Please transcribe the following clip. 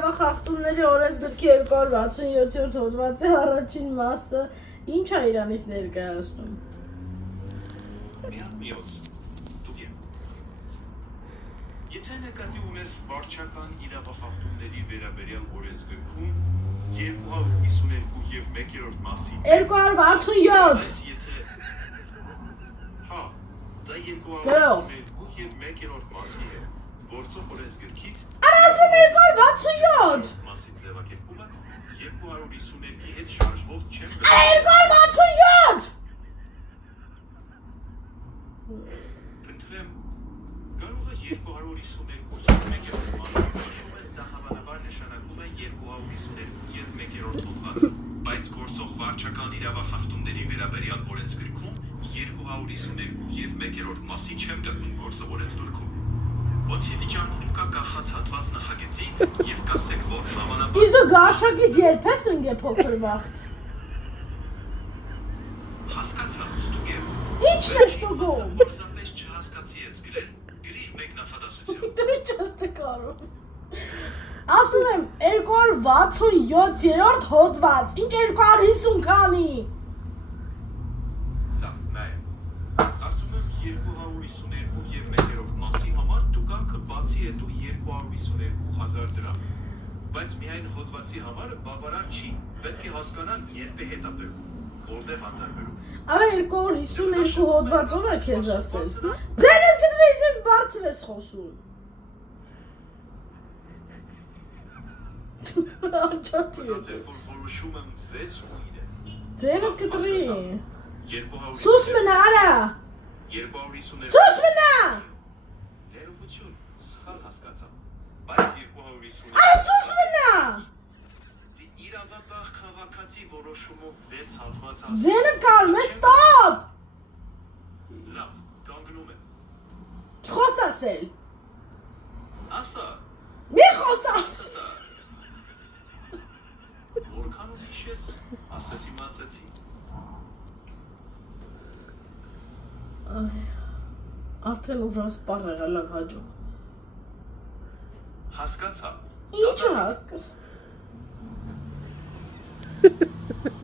Խախտումների օրենսգրքի 267 հոդվածի առաջին մասը ինչ է իրանից ներկայացնում։ Եթե նկատի ունես վարչական իրավախախտումների վերաբերյալ օրենսգրքում 252 և 1-րդ մասի 267 Հա, դա 252 և 1-րդ մասի է, գործող օրենսգրքից Ասում 267 մասի ձևակերպումը 252-ի հետ շարժվող չեմ 267 Փնտրեմ, կարող է 252 և 1-րդ մասը հաշվում ես դա հավանաբար նշանակում է 252 և 1-րդ հոդվածը, բայց գործող վարչական իրավախախտումների վերաբերյալ օրենսգրքում 252 և 1-րդ մասի չեմ գտնում գործող օրենսգրքում։ Ոչինչ ջանքում կա կախած հատված նախագծի և կասեք, որ հավանաբար Իսկ դու գարշակից երբ ես ընկե փոքր վաղտ։ Հասկացա, ստուգ եմ։ Ի՞նչն է ստուգում։ Պարզապես չհասկացի ես գրել, գրիր մեկ նախադասություն։ Դու ինչ ես կարող։ Ասում եմ 267-րդ հոդված, ինչ 250 քանի։ Լավ, նայ։ Կարծում եմ 252 և 1-րդ մասի համար տուգանքը բացի է դու 252,000 դրամ։ Բայց միայն հոդվածի համարը բավարար չի, պետք է հասկանալ երբ է հետապերվում, որտեղ անտարբերում։ Արա 252 հոդվածով է քեզ ասել։ Ձենդ կտրես դες բարձր ես խոսում։ Աչատի է։ Մտածել, որ որոշում եմ 6 ու 9 է։ Ձենդ կտրի։ 250 Սուս մնա արա։ 252 Սուս մնա։ Ներողություն, սխալ հասկացա։ Բայց 250 Արա սուս մնա։ Իրավաբար քաղաքացի որոշումով 6 հատված Ձենդ կարում է ստոպ։ Լավ, կանգնում եմ։ Խոսասել։ Ասա, Մի խոսալ։ ասա։ Որքան ու հիշես, ասես իմացեցի։ Արդեն ուժասպառ եղա լավ հաջող։ Հասկացա։ Ինչը հասկաց։